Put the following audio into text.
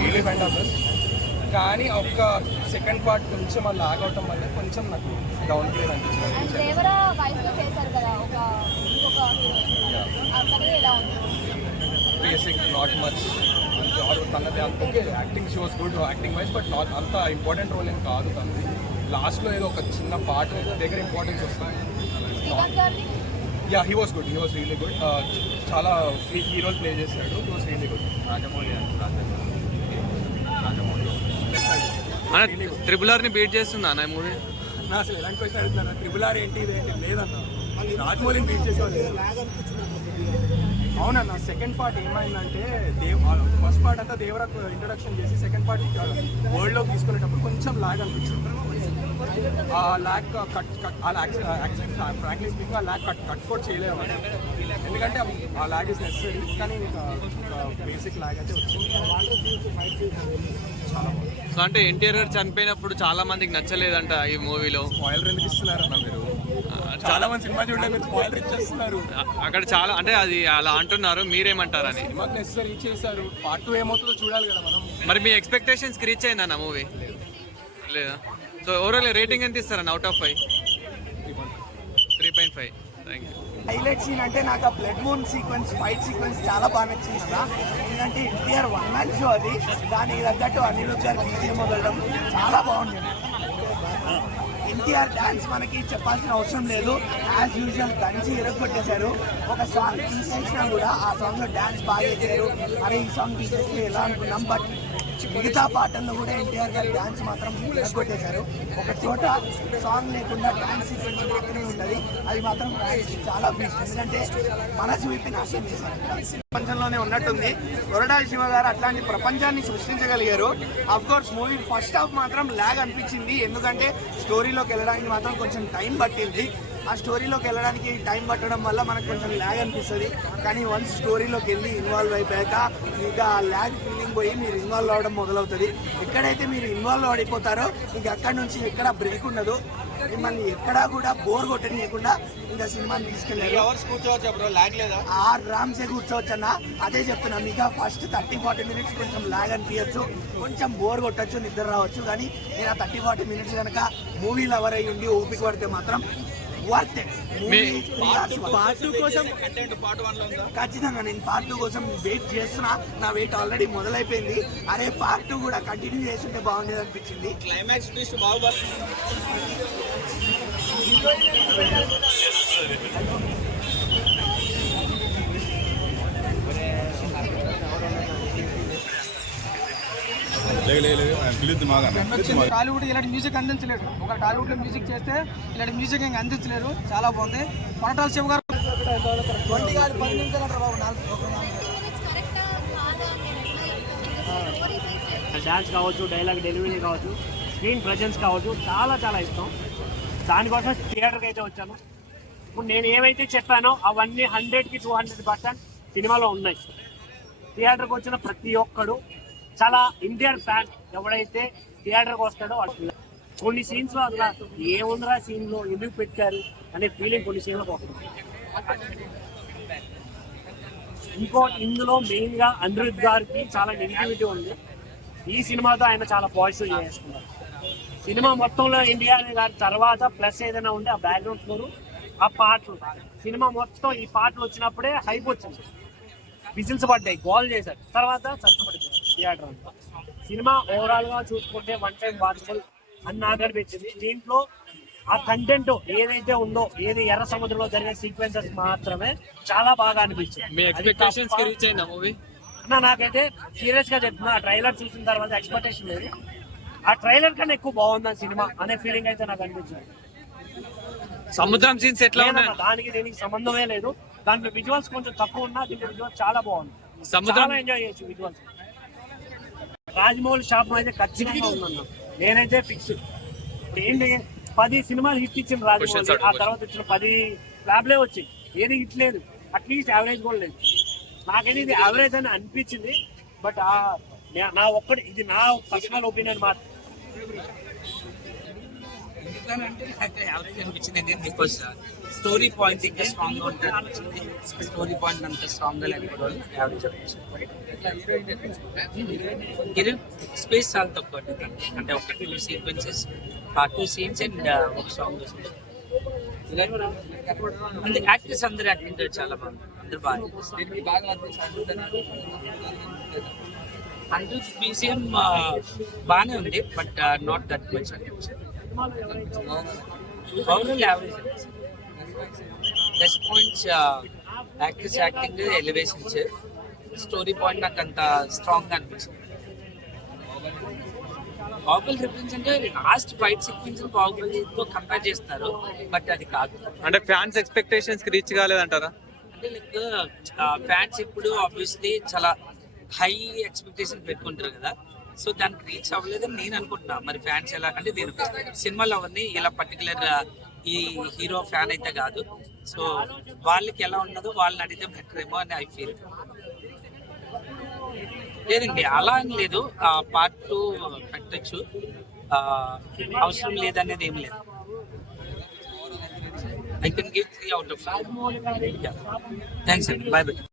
Really find of this. కానీ ఒక్క second part కొంచెం అలా లాగ్ అవటం వల్ల కొంచెం నాకు డౌన్ ప్లే అనిపించింది. బేసిక్ నాట్ మచ్ తనది okay, acting she was good acting wise, but not అంత ఇంపార్టెంట్ రోల్ ఏం కాదు తనది. లాస్ట్లో ఏదో ఒక చిన్న పార్ట్ దగ్గర ఇంపార్టెన్స్ వస్తుంది. Yeah, he was good, he was really good. చాలా హీరోలు ప్లే చేశాడు, he was really good. Rajamouli triple ఆర్ని బీట్ చేస్తుందా అన్న మూవీ? నా అసలు ఎలాంటి క్వశ్చన్ అడుగుతున్నా, ట్రిపుల్ ఆర్ ఏంటి ఇదేంటి లేదన్న, రాజమౌళిని బీట్ చేసేవాళ్ళు. అవునన్న, సెకండ్ పార్ట్ ఏమైందంటే ఫస్ట్ పార్ట్ అంతా దేవరకు ఇంట్రొడక్షన్ చేసి సెకండ్ పార్ట్ వరల్డ్లోకి తీసుకునేటప్పుడు కొంచెం లాగ్ అనిపించింది. ఆ ల్యాక్ యాక్చువల్లీ ఫ్రాంక్లీ స్పీకింగ్ ఆ ల్యాక్ కట్ కూడా చేయలేము, ఎందుకంటే ఆ ల్యాగ్ ఇస్ నెసరీ. కానీ బేసిక్ ల్యాగ్ అయితే వచ్చింది. చాలా బాగుంది. సో అంటే ఎన్టీఆర్ గారు చనిపోయినప్పుడు చాలా మందికి నచ్చలేదంట ఈ మూవీలో. స్పాయిలర్ ఎందుకు ఇస్తున్నారన్న మీరు? చాలా మంది సినిమా చూడలేదు, స్పాయిలర్ ఇచ్చేస్తున్నారు. అక్కడ చాలా అంటే అది అలా అంటున్నారు, మీరేమంటారని? సినిమాకి నెసరీ ఇచ్చేసారు. పార్ట్ 2 ఏమవుతుందో చూడాలి కదా మనం. మరి మీ ఎక్స్పెక్టేషన్స్కి రీచ్ అయిందన్న మూవీ లేదా? సో ఓవరాల్ రేటింగ్ ఎంత ఇస్తారన్న out of 5? 3.5. Thank you. Highlight scene అంటే నాకు ఆ blood moon sequence, fight sequence చాలా బాగా నచ్చింది. ఎందుకంటే ఎన్టీఆర్ వన్ మ్యాన్ షో అది, దానికి తగ్గట్టు అనిరుద్ధ్ గారు బీజిఎం వదలడం చాలా బాగుంది. ఎన్టీఆర్ డాన్స్ మనకి చెప్పాల్సిన అవసరం లేదు, యాజ్ యూజువల్ దంచి ఇరగొట్టేశారు. ఒక సాంగ్ తీసేసినా కూడా ఆ సాంగ్లో డాన్స్ బాగా చేశారు. అరే ఈ సాంగ్ తీసేస్తే ఎలా అనుకున్నాం, బట్ మిగతా పాటల్లో కూడా ఎన్టీఆర్ గారి డాన్స్ మాత్రం ఇరగొట్టేశారు. ఒక చోట సాంగ్ లేకుండా డాన్స్ సీక్వెన్స్ మాత్రమే ఉంటుంది, అది మాత్రం చాలా బెస్ట్. ఎందుకంటే మనసు విప్పి నాశనం చేశారు. ప్రపంచంలోనే ఉన్నట్టుంది. కొరటాల శివ గారు అట్లాంటి ప్రపంచాన్ని సృష్టించగలిగారు. Of course movie first half మాత్రం ల్యాగ్ అనిపించింది, ఎందుకంటే స్టోరీలోకి వెళ్ళడానికి మాత్రం కొంచెం టైం పట్టింది. ఆ స్టోరీలోకి వెళ్ళడానికి టైం పట్టడం వల్ల మనకు కొంచెం ల్యాగ్ అనిపిస్తుంది. కానీ వన్స్ స్టోరీలోకి వెళ్ళి ఇన్వాల్వ్ అయిపోయాక ఇంకా ఆ ల్యాగ్ ఫీలింగ్ పోయి మీరు ఇన్వాల్వ్ అవ్వడం మొదలవుతుంది. ఎక్కడైతే మీరు ఇన్వాల్వ్ అయిపోతారో ఇంక అక్కడి నుంచి ఎక్కడ బ్రేక్ ఉండదు, మిమ్మల్ని ఎక్కడా కూడా బోర్ కొట్టనీయకుండా ఇంకా సినిమాని తీసుకెళ్ళారు. ఆరామ్సే కూర్చోవచ్చు అన్న, అదే చెప్తున్నా మీకు. ఫస్ట్ 30-40 మినిట్స్ కొంచెం ల్యాగ్ అనిపించచ్చు, కొంచెం బోర్ కొట్టచ్చు, నిద్ర రావచ్చు. కానీ నేను ఆ 30-40 మినిట్స్ కనుక మూవీలో ఎవరై ఉండి ఓపిక పడితే మాత్రం వర్త్ ఇట్. పార్ట్ 2 కోసం ఖచ్చితంగా నేను పార్ట్ 2 కోసం వెయిట్ చేస్తున్నా. నా వెయిట్ ఆల్రెడీ మొదలైపోయింది. అరే పార్ట్ 2 కూడా కంటిన్యూ చేస్తుంటే బాగుండేది అనిపించింది. క్లైమాక్స్ ట్విస్ట్ బాగా టాలీవుడ్ ఇలాంటి మ్యూజిక్ అందించలేడు. ఒక టాలీవుడ్లో మ్యూజిక్ చేస్తే ఇలాంటి మ్యూజిక్ ఇంకా అందించలేరు. చాలా బాగుంది. కొరటాల శివ గారు 10 నిమిషాలు అంటారు బాబు. డాన్స్ కావచ్చు, డైలాగ్ డెలివరీ కావచ్చు, స్క్రీన్ ప్రజెన్స్ కావచ్చు, చాలా చాలా ఇష్టం. దానికోసం థియేటర్కి అయితే వచ్చాను. ఇప్పుడు నేను ఏవైతే చెప్పానో అవన్నీ 100కి 200% సినిమాలో ఉన్నాయి. థియేటర్కి వచ్చిన ప్రతి ఒక్కడు చాలా ఎన్టీఆర్ ఫ్యాన్. ఎవడైతే థియేటర్కి వస్తాడో కొన్ని సీన్స్లో అసలు ఏముందిరా సీన్లో ఎందుకు పెట్టారు అనే ఫీలింగ్ కొన్ని సీన్లకు వస్తుంది. ఇందులో మెయిన్గా అనిరుద్ధ్ గారికి చాలా నెగిటివిటీ ఉంది. ఈ సినిమాతో ఆయన చాలా పాజిటివ్ చేసుకున్నారు. సినిమా మొత్తంలో ఎన్టీఆర్ గారి తర్వాత ప్లస్ ఏదైనా ఉంటే ఆ బ్యాక్గ్రౌండ్ స్కోరు, ఆ పాటలు, సినిమా మొత్తం ఈ పాటలు వచ్చినప్పుడే హైప్ వచ్చింది. విజిల్స్ పడ్డాయి, గోల్ చేశారు, తర్వాత చచ్చబడిపోయారు థియేటర్ అంతా. సినిమా ఓవరాల్గా చూసుకుంటే 1 టైం వాచబుల్ అని నాకు అనిపించింది. దీంట్లో ఆ కంటెంట్ ఏదైతే ఉందో, ఏది ఎర్ర సముద్రంలో జరిగే సీక్వెన్సెస్ మాత్రమే చాలా బాగా అనిపించింది. నాకైతే సీరియస్ గా చెప్తున్నా, ఆ ట్రైలర్ చూసిన తర్వాత ఎక్స్పెక్టేషన్ లేదు. ఆ ట్రైలర్ కన్నా ఎక్కువ బాగుంది సినిమా అనే ఫీలింగ్ అయితే నాకు అనిపించింది. సముద్రం సీన్స్ ఎట్లా ఉన్నాయి? దానికి దీనికి సంబంధమే లేదు. దాంట్లో విజువల్స్ కొంచెం తక్కువ ఉన్నా దీంట్లో విజువల్స్ చాలా బాగుంది. సముద్రం ఎంజాయ్ చేయొచ్చు విజువల్స్. రాజమౌళి షాప్ అయితే ఖచ్చితంగా ఉందన్న, నేనైతే ఫిక్స్. ఏంటి 10 సినిమాలు హిట్ ఇచ్చింది రాజమౌళి, ఆ తర్వాత వచ్చిన 10 ఫ్లాప్లే వచ్చాయి, ఏది హిట్ లేదు, అట్లీస్ట్ యావరేజ్ కూడా లేదు. నాకైతే ఇది యావరేజ్ అని అనిపించింది. బట్ నా ఒక్కటి, ఇది నా పర్సనల్ ఒపీనియన్ మాత్రం. అంటే నాకు యావరేజ్ అనిపించింది ఏంటంటే బికాస్ స్టోరీ పాయింట్ ఇంకా స్ట్రాంగ్ గా ఉంటుంది అనిపించింది. స్టోరీ పాయింట్ అంత స్ట్రాంగ్ గా లేకపోవడం యావరేజ్ అనిపించింది. హీరోయిన్ స్పేస్ చాలా తక్కువ అండి, అంటే ఒక 2 సీక్వెన్సెస్, 2 సీన్స్ అండ్ ఒక సాంగ్. అంటే యాక్టర్స్ అందరు యాక్టింగ్ చాలా బాగుంది, అందరు బాగా అనిరుద్ బీజిఎం బాగానే ఉంది, but not that much. Overall average. Plus points actors acting, elevations, story point నాకు అంత స్ట్రాంగ్ గా అనిపించింది. బాహుబలి రిఫరెన్స్ అంటే లాస్ట్ ఫైట్ సీక్వెన్స్ బాహుబలితో కంపేర్ చేస్తున్నారు, బట్ అది కాదు. అంటే ఫ్యాన్స్ ఎక్స్పెక్టేషన్స్ కి రీచ్ కాలేదంటారా? అంటే లైక్ ఫ్యాన్స్ ఇప్పుడు ఆబ్వియస్లీ చాలా హై ఎక్స్పెక్టేషన్ పెట్టుకుంటారు కదా, సో దానికి రీచ్ అవ్వలేదని నేను అనుకుంటున్నా. మరి ఫ్యాన్స్ ఎలా అంటే నేను సినిమాలో అవన్నీ ఇలా పర్టికులర్ ఈ హీరో ఫ్యాన్ అయితే కాదు, సో వాళ్ళకి ఎలా ఉన్నదో వాళ్ళని అడిగితే బెటర్ ఏమో అని ఐ ఫీల్. లేదండి అలా అని లేదు, పార్ట్ 2 పెట్టచ్చు, అవసరం లేదనేది ఏం లేదు. I can give 3 out of 5. Yeah. Thanks, bye bye.